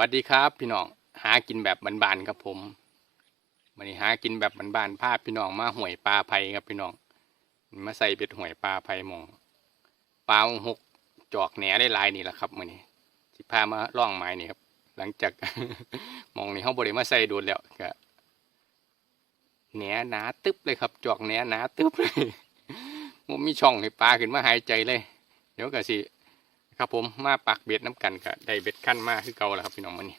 วัสดีครับพี่น้องหากินแบบบานๆครับผมวันนี้หากินแบบบานๆพาพพี่น้องมาห่วยปลาไผ่ครับพี่น้องมาใส่เบ็ดห่วยปลาไผ่มองปลาหกจอกแหนได้ลายนี่แหละครับมือนี้สิพามาล่องไม้นี่ครับ หลังจากมองนี่เขาบริมาใส่โดนแล้วก็แหนหนาตึ๊บเลยครับ จอกแหนหนาตึ๊บเลยมันมีช่องให้ปลาขึ้นมาหายใจเลย เดี๋ยวก็สิ ครับผมมาปักเบ็ดน้ำกันก็ได้เบ็ดขั้นมาคือเก่าแล้วครับพี่น้องมันนี่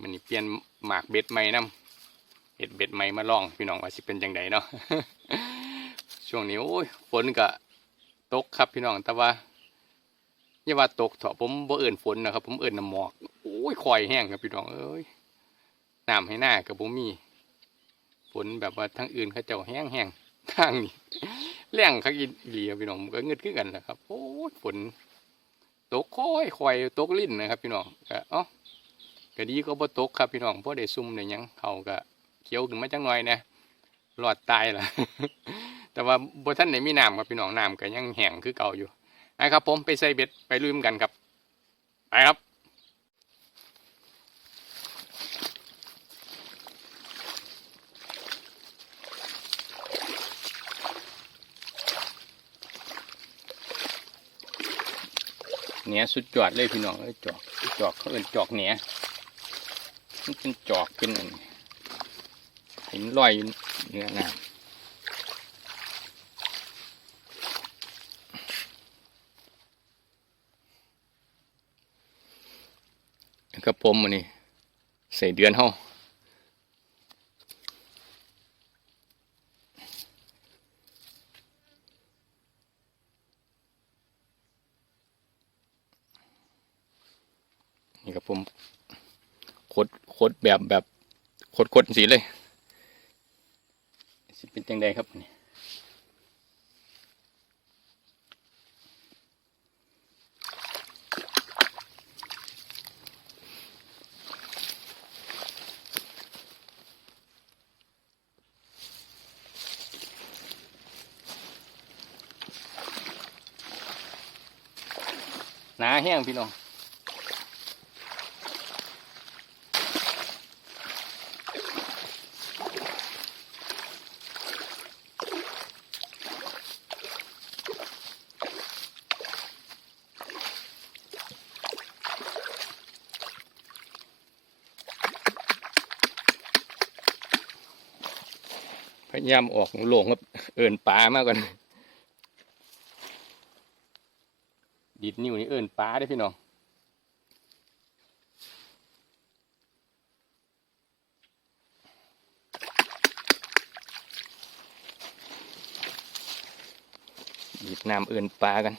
มันนี่เปลี่ยนหมากเบ็ดใหม่น้ำเห็ดเบ็ดใหม่มาลองพี่น้องว่าสิเป็นจังไดเนาะช่วงนี้โอ้ยฝนก็ตกครับพี่น้องแต่ว่าอย่าว่าตกเถอะผมบ่เอิ่นฝนนะครับ ผมเอิ่นน้ำหมอกโอ้ยคอยแห้งครับพี่น้องเอ้ยน้ำให้หน้ากับผมมีฝนแบบว่าทั้งอื่นเขาเจ้าแห้งแห้งทางนี้แรงเขาอีหลีครับพี่น้องก็เงืดขึ้นกันแหละครับโอ้ยฝน ตกค่อยค่อยตกลิ้นนะครับ พี่น้องก็เอ๋อก็ดีก็บ่ตกครับพี่น้องเพราะได้ซุ่มได้ยังเขาก็เขียวขึ้นมาจังหน่อยนะรอดตายล่ะแต่ว่าบ่ทันไหนมีน้ำครับพี่น้องน้ำก็ยังแห้งคือเก่าอยู่นะครับผมไปใส่เบ็ดไปลืมกันครับไปครับ เนียสุดยอดเลยพี่น้องเอ้ยจอกจอกเขาเอินจอกเนียมันเป็นจอกเป็นอันเห็นรอยอยู่เนื้อหนาครับผมมันนี่ใส่เดือนเฮานี่ครับ ผมคดคดแบบแบบคดคดสีเลยสิเป็นจังไดครับนี่หนาแห้งพี่น้อง ยายามออกโหลงครับเอินปลามากกว่านดีดนิ้วนี่เอินปลาได้พี่น้องดีดน้ำเอินปลากัน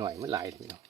หน่อยเมื่อไหร่พี่น้อง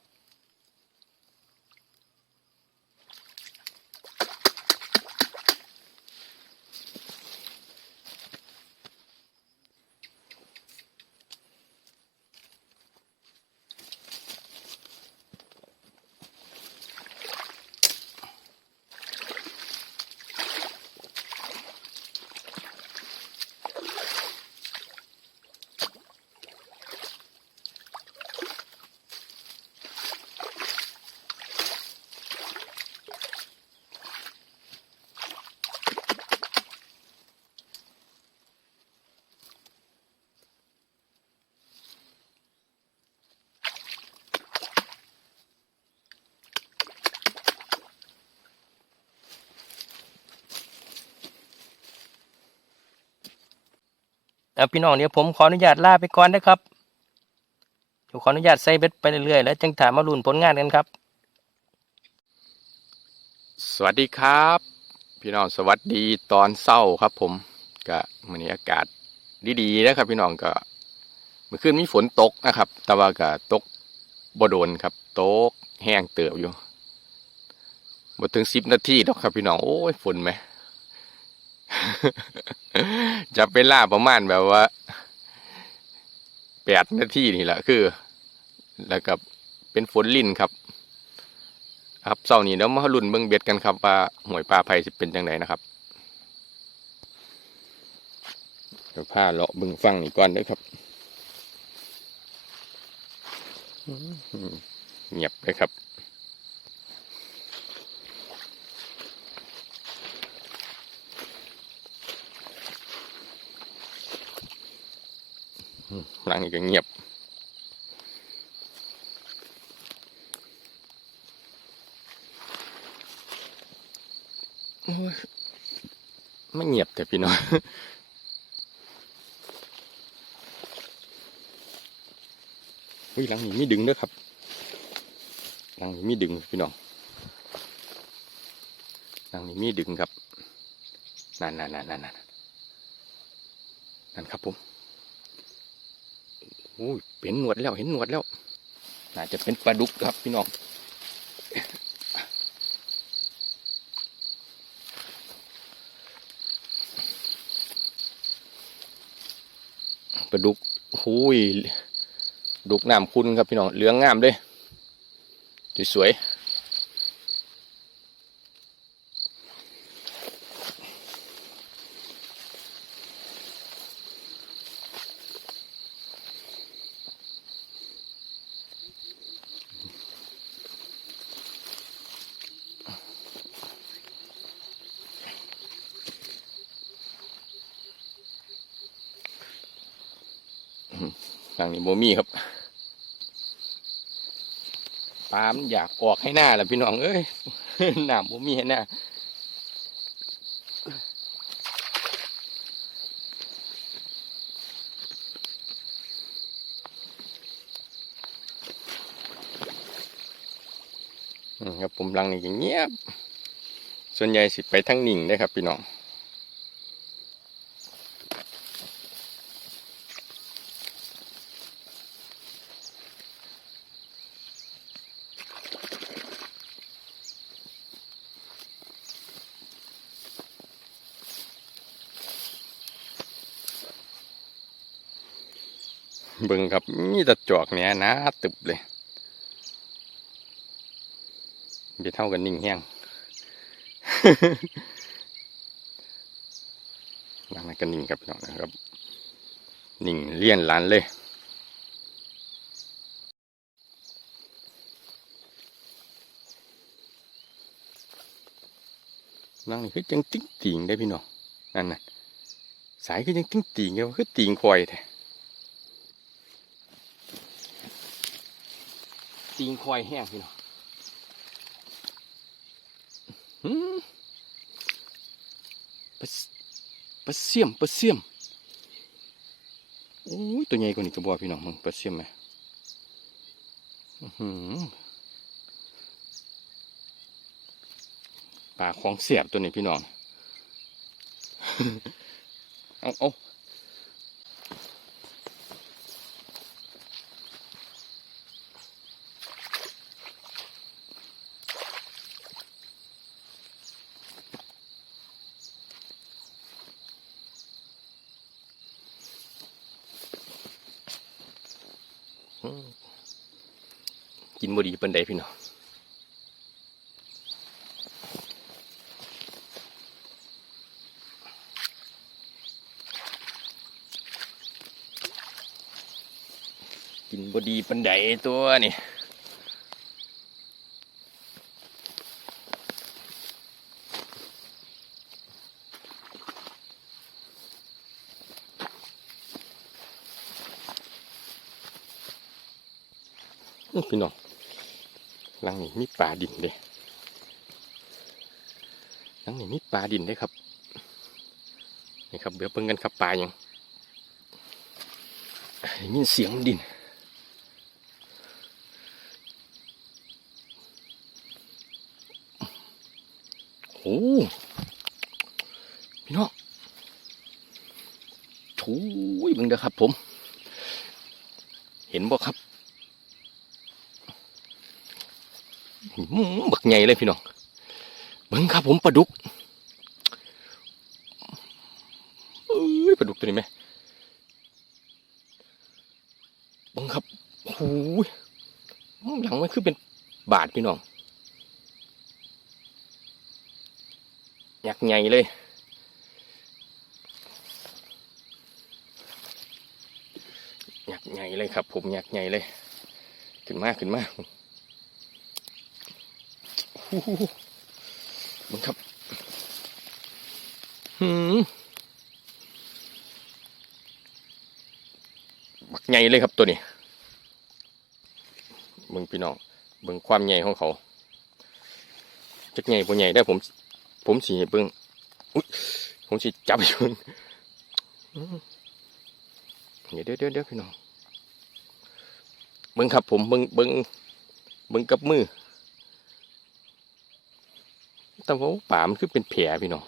เอาพี่น้องเดี๋ยวผมขออนุญาตลาไปก่อนนะครับเดี๋ยวขออนุญาตใส่เบ็ดไปเรื่อยๆแล้วจึงถามมาลุ้นผลงานกันครับ สวัสดีครับ พี่น้องสวัสดีตอนเศร้าครับ ผมก็มื้อนี้อากาศดีๆนะครับ พี่น้องก็เมื่อคืนมีฝนตกนะครับ แต่ว่าก็ตกบ่โดนครับตกแห้งเติบอยู่บ่ถึงสิบนาทีดอกครับพี่น้องโอ้ยฝนไหม จะเป็นล่าประมาณแบบว่าแปดนาทีนี่แหละคือ แล้วก็เป็นฝนลิ่นครับ ครับเสาร์นี้เดี๋ยวมาลุ้นเบิ่งเบ็ดกันครับว่าหวยปลาไผ่สิเป็นจังไดนะครับเดี๋ยวพาเลาะเบิ่งฟังนี่ก่อนด้อครับเงียบเลยครับ หลังนี้ก็เงียบ ไม่เงียบแต่พี่น้องเฮ้ยหลังนี้มีดึงด้วยครับหลังนี้มีดึงพี่น้องหลังนี้มีดึงครับนั่นนั่นนั่นนั่นนั่นนั่นครับผม อ้ยเห็นหนวดแล้วเห็นหนวดแล้ว น่าจะเป็นปลาดุกครับพี่น้องปลาดุกหุยดุกน้ำคุณครับพี่น้องเหลืองงามเลยสวยๆ ทางนี้โมมี่ครับปลามันอยากออกให้หน้าแหละพี่น้องเอ้ยหน้ำโมมี่ให้หน้าครับผมรังนี่เงียบ ส่วนใหญ่สิไปทั้งหนิ่งได้ครับพี่น้อง เบิ่งครับมีตะจอกเนี้ยนะตึบเลยเดี๋ยเท่ากันนิ่งแห้งหลังนั้นก็นิ่งครับพี่น้องนะครับ นิ่งเลี่ยนหลานเลยหลังนี่คือจังติ้งติงได้พี่น้องนั่นน่ะสายคือจังติ้งติงเงี้ยคือติ่งควายแท้ ตีงควายแห้งพี่น้องหืมปลาปลาเสี่ยมปลาเสี่ยมโอ้ยตัวใหญ่กว่านี้กระบอกพี่น้องมึงปลาเสี่ยมไหมอื้อหือปลาของเสียบตัวนี้พี่น้อง เอาเอา กินบ่ดีปานใดพี่น้องกินบ่ดีปานใดตัวนี่ พี่น้องหลังนี้มีป่าดินเด้หลังนี้มีป่าดินเด้ครับนี่ครับเดี๋ยวเพิ่งกันครับป่ายังได้ยินเสียงดิน โอ้พี่น้องโอ้ยมึงเด้อครับผม เห็นบ่ครับอื้อหือบักใหญ่ เลยพี่น้องเบิ่งครับผมปลาดุกเอ้ยปลาดุกตัวนี้ไหมเบิ่งครับโอ้ยหลังมันคือเป็นบาทพี่น้องยักษ์ใหญ่เลยยักษ์ใหญ่เลยครับ ผมยักษ์ใหญ่เลย ขึ้นมาขึ้นมา มึงครับหืมบักใหญ่เลยครับตัวนี้เบิ่งพี่น้องเบิ่งความใหญ่ของเขาจักใหญ่บ่ใหญ่ได้อผม ผมสีเบิ้งอุ้ยผมสีจับอยู่อื้อเดี๋ยวเดี๋ยวเดี๋ยวเดี๋ยวพี่น้องเบิ้งครับผมเบิ้งเบิ้งเบิ้งกับมือ แต่ว่าป่ามันคือเป็นแผลพี่น้อง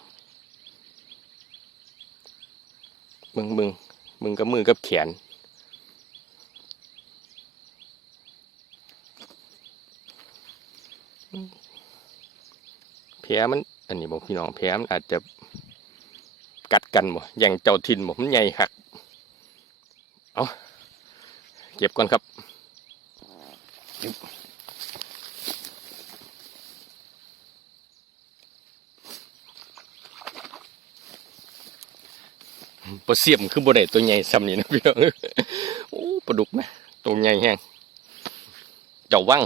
เบิ้งเบิ้งเบิ้งกับมือกับแขนแผลมัน อันนี้บอกพี่น้องแผลมันอาจจะกัดกันบ่อย่างเจ้าทินบ่มันใหญ่คัก เอาเก็บก่อนครับ ปลาเสียมคือบ่ได้ตัวใหญ่ซ้ำนี่นะพี่น้องโอ้ปลาดุกไหมตัวใหญ่แห้งเจ้าวัง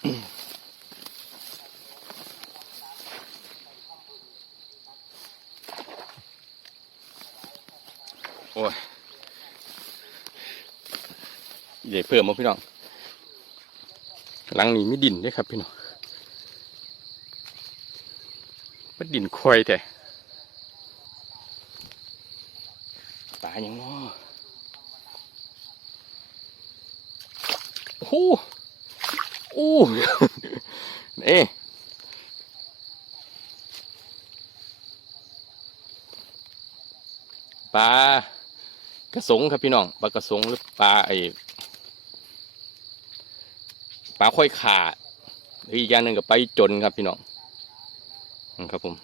โอ้ยใหญ่เพิ่มมาพี่น้อง หลังนี้ไมีดินด้วยครับพี่น้องมันดินคอยแต่ปลายังงอโอ้ ปลากระสงครับพี่น้องปลากระสงหรือปลาไอปลาค่อยขาดหรืออีกอย่างหนึ่งกับปลาจนครับพี่น้องครับผม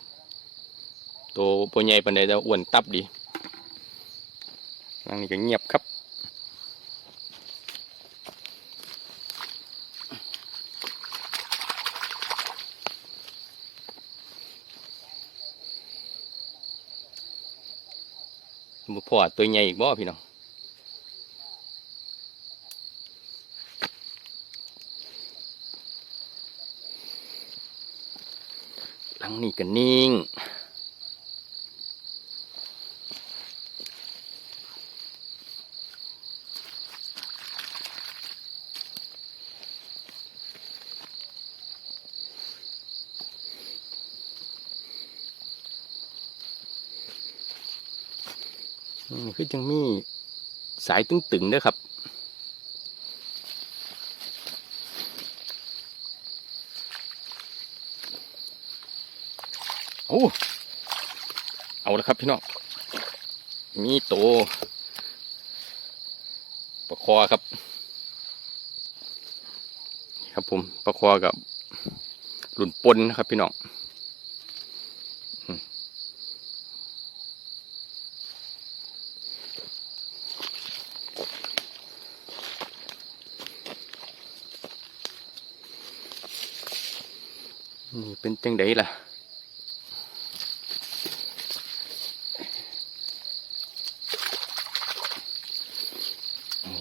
ตัวปลใหญ่ปันใดจะอ้วนตับดีนั่งนี่ก็เงียบครับ บ่พอตัวใหญ่อีกบ่พี่น้องหลังนี้ก็นิ่ง คือจังมีสายตึงๆเด้อครับ โอ้ เอาละครับพี่น้อง มีโตวปลาคอครับ ครับผมปลาคอกับหลุนปนนะครับพี่น้อง นี่ เป็นจังไดล่ะ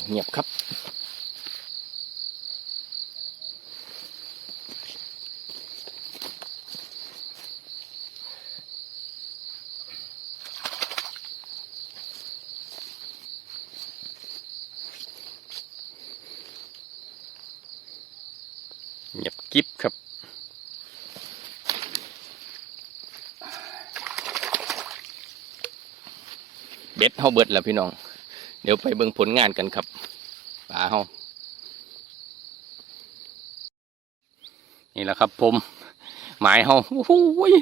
เงียบครับ เงียบกิ๊บครับ เบ็ดเฮาเบิดแล้วพี่น้อง เดี๋ยวไปเบิ่งผลงานกันครับปลาเฮานี่แหละครับ ผมหมายเฮาโอ้โหย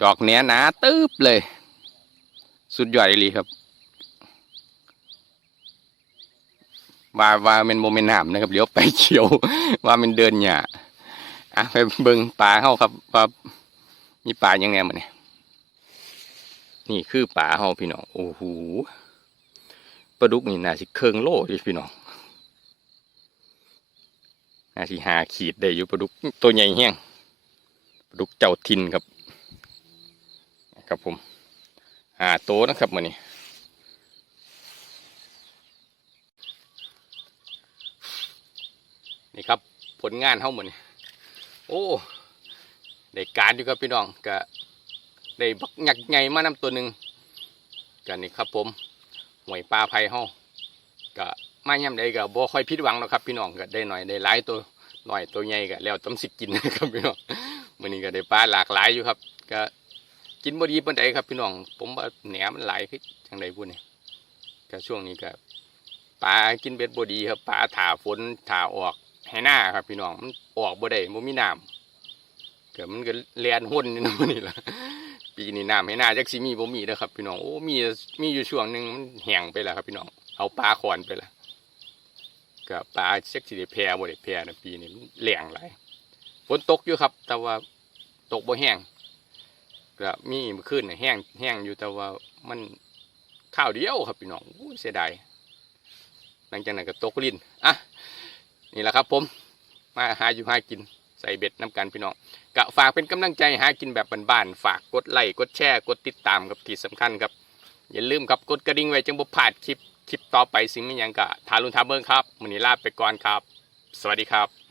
จอกเนี้ยหนาตึบเลย สุดยอดเลยครับว่าว่าเป็นโมเมนต์หามนะครับเดี๋ยวไปเขียว ว่ามันเดินหยาอะไปเบิ่งปลาเฮาครับว่ามีปลายังไงมันเนี่ย นี่คือป่าเฮาพี่น้องโอ้โหปลาดุกนี่น่าสิเคิงโลดิพี่น้องน่าสิหาขีดได้อยู่ปลาดุกตัวใหญ่แห้งปลาดุกเจ้าทินครับ ครับผมหาโตนะครับมันนี่นี่ครับผลงานเฮาหมดนี่โอ้ได้การอยู่ครับพี่น้องกะ ได้บักหยักใหญ่มานำตัวหนึ่งกันนี่ครับผมหวยปลาไผ่ห้องก็มาย่ำใดก็บ่ค่อยผิดหวังหรอกครับ พี่น้องก็ได้หน่อยได้หลายตัวหน่อยตัวใหญ่ก็แล้วต้องสิกินนะครับพี่น้องมื้อนี้ก็ได้ปลาหลากหลายอยู่ครับ ก็กินบ่ดีปานใดครับพี่น้อง ผมว่าแหนมันหลายคือจังไดบุนี่ก็ช่วงนี้ก็ปลากินเบ็ดบ่ดีครับปลาถ่าฝนถ่าออกให้หน้าครับพี่น้องมันออกบ่ได้บ่มีน้ำเกิดมันก็เลียนหุ่นนี่เนาะนี่ล่ะ ปีนี้น้ำให้หน้าจักสิมีบ่มีเด้อครับพี่น้องโอ้มีมีอยู่ช่วงหนึ่งมันแห้งไปแล้วครับพี่น้องเอาปลาขอนไปแล้วก็ปลาจักสิได้แพร่บ่ได้แพร่นะปีนี้มันแรงหลายฝนตกอยู่ครับ แต่ว่าตกบ่แห้งก็มีมื่อคืนแห้งแห้งอยู่แต่ว่ามันข้าวเดียวครับพี่น้องเสียดายหลังจากนั้นก็ตกลิ้นอะนี่แหละครับ ผมมาหาอยู่หากิน ส่เบ็ดน้ำกันพี่น้องก็ฝากเป็นกำลังใจหากินแบบบ้านๆฝากกดไลค์กดแชร์กดติดตามกับที่สำคัญครับ อย่าลืมครับกดกระดิ่งไว้จังบ่พลาดคลิปคลิปต่อไปสิ่งนี้ยังกะทารุณทาเบิงครับมือนี้ลาไปก่อนครับ สวัสดีครับ